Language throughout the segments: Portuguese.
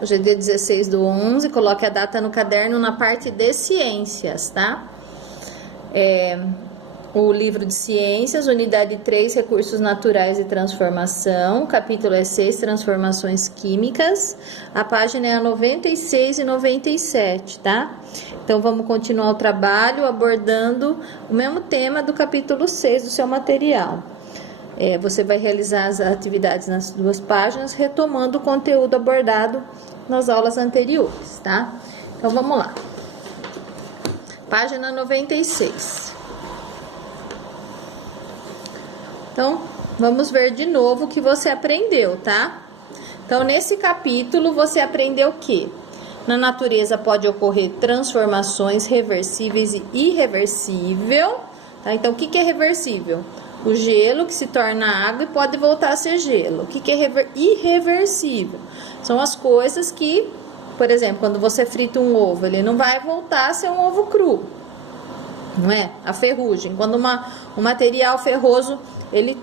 Hoje é dia 16/11, coloque a data no caderno na parte de ciências, tá? O livro de ciências, unidade 3, recursos naturais e transformação, o capítulo é 6, transformações químicas, a página é a 96 e 97, tá? Então, vamos continuar o trabalho abordando o mesmo tema do capítulo 6 do seu material. Você vai realizar as atividades nas duas páginas, retomando o conteúdo abordado nas aulas anteriores, tá? Então, vamos lá. Página 96. Então, vamos ver de novo o que você aprendeu, tá? Então, nesse capítulo, você aprendeu o quê? Na natureza pode ocorrer transformações reversíveis e irreversível, tá? Então, o que é reversível? O gelo que se torna água e pode voltar a ser gelo. O que é irreversível? São as coisas que, por exemplo, quando você frita um ovo, ele não vai voltar a ser um ovo cru, não é? A ferrugem. Quando um material ferroso, ele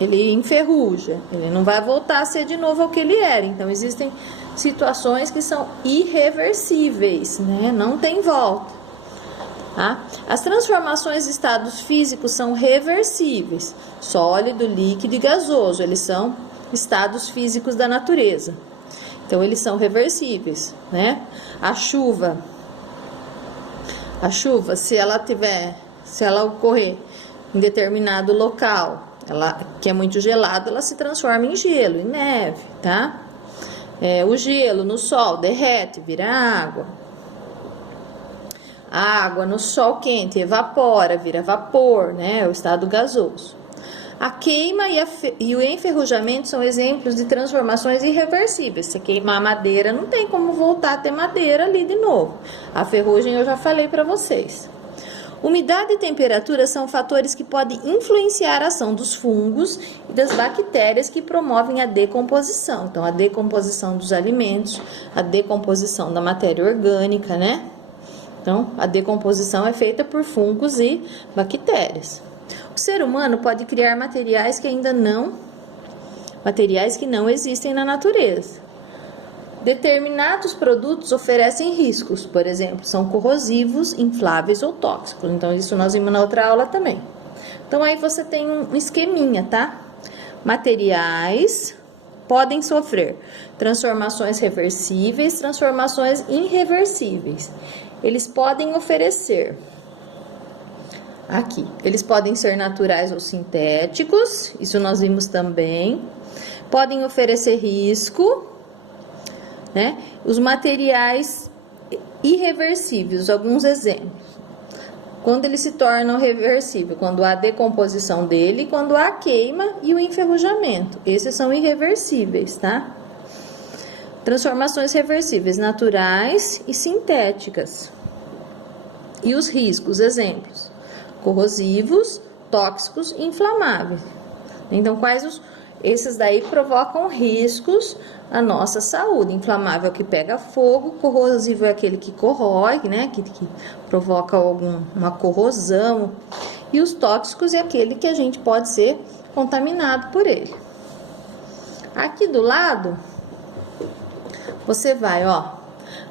enferruja, ele não vai voltar a ser de novo o que ele era. Então, existem situações que são irreversíveis, né? Não tem volta, tá? As transformações de estados físicos são reversíveis, sólido, líquido e gasoso, eles são estados físicos da natureza. Então, eles são reversíveis, né? A chuva, se ela ocorrer em determinado local, que é muito gelado, ela se transforma em gelo, em neve, tá? O gelo no sol derrete, vira água. A água no sol quente evapora, vira vapor, né? É o estado gasoso. A queima e o enferrujamento são exemplos de transformações irreversíveis. Se queimar a madeira, não tem como voltar a ter madeira ali de novo. A ferrugem eu já falei para vocês. Umidade e temperatura são fatores que podem influenciar a ação dos fungos e das bactérias que promovem a decomposição. Então, a decomposição dos alimentos, a decomposição da matéria orgânica, né? Então, a decomposição é feita por fungos e bactérias. O ser humano pode criar materiais que não existem na natureza. Determinados produtos oferecem riscos, por exemplo, são corrosivos, infláveis ou tóxicos. Então, isso nós vimos na outra aula também. Então, aí você tem um esqueminha, tá? Materiais podem sofrer transformações reversíveis, transformações irreversíveis. Eles podem oferecer, eles podem ser naturais ou sintéticos, isso nós vimos também. Podem oferecer risco, né? Os materiais irreversíveis, alguns exemplos. Quando eles se tornam reversíveis, quando há decomposição dele, quando há queima e o enferrujamento. Esses são irreversíveis, tá? Transformações reversíveis, naturais e sintéticas. E os riscos, exemplos: corrosivos, tóxicos e inflamáveis. Então, esses daí provocam riscos à nossa saúde. Inflamável é o que pega fogo, corrosivo é aquele que corrói, né? Que provoca uma corrosão. E os tóxicos é aquele que a gente pode ser contaminado por ele. Aqui do lado, você vai,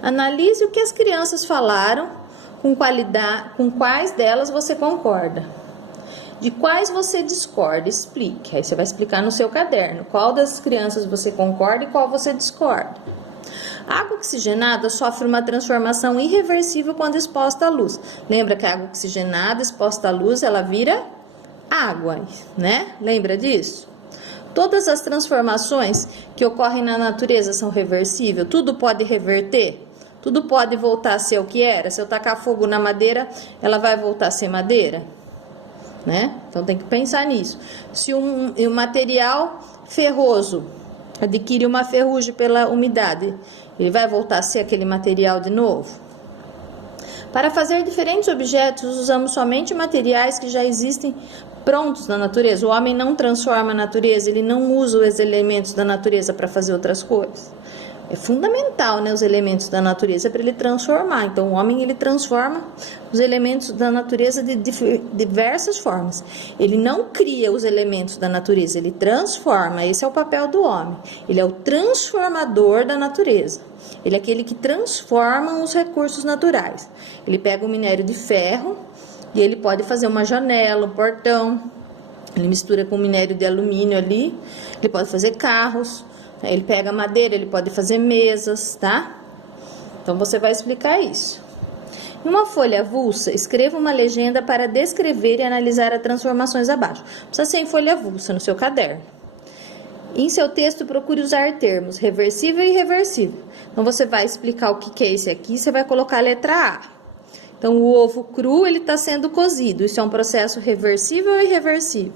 analise o que as crianças falaram, com quais delas você concorda. De quais você discorda, explique. Aí você vai explicar no seu caderno qual das crianças você concorda e qual você discorda. A água oxigenada sofre uma transformação irreversível quando exposta à luz. Lembra que a água oxigenada exposta à luz, ela vira água, né? Lembra disso? Todas as transformações que ocorrem na natureza são reversíveis? Tudo pode reverter? Tudo pode voltar a ser o que era? Se eu tacar fogo na madeira, ela vai voltar a ser madeira? Né? Então, tem que pensar nisso. Se um material ferroso adquire uma ferrugem pela umidade, ele vai voltar a ser aquele material de novo? Para fazer diferentes objetos, usamos somente materiais que já existem prontos na natureza. O homem não transforma a natureza, ele não usa os elementos da natureza para fazer outras coisas. É fundamental, né, os elementos da natureza para ele transformar. Então, o homem, ele transforma os elementos da natureza de diversas formas. Ele não cria os elementos da natureza, ele transforma. Esse é o papel do homem. Ele é o transformador da natureza. Ele é aquele que transforma os recursos naturais. Ele pega o minério de ferro e ele pode fazer uma janela, um portão. Ele mistura com minério de alumínio ali. Ele pode fazer carros. Ele pega madeira, ele pode fazer mesas, tá? Então, você vai explicar isso. Em uma folha avulsa, escreva uma legenda para descrever e analisar as transformações abaixo. Precisa ser em folha avulsa, no seu caderno. Em seu texto, procure usar termos reversível e irreversível. Então, você vai explicar o que é esse aqui, você vai colocar a letra A. Então, o ovo cru, ele está sendo cozido. Isso é um processo reversível ou irreversível?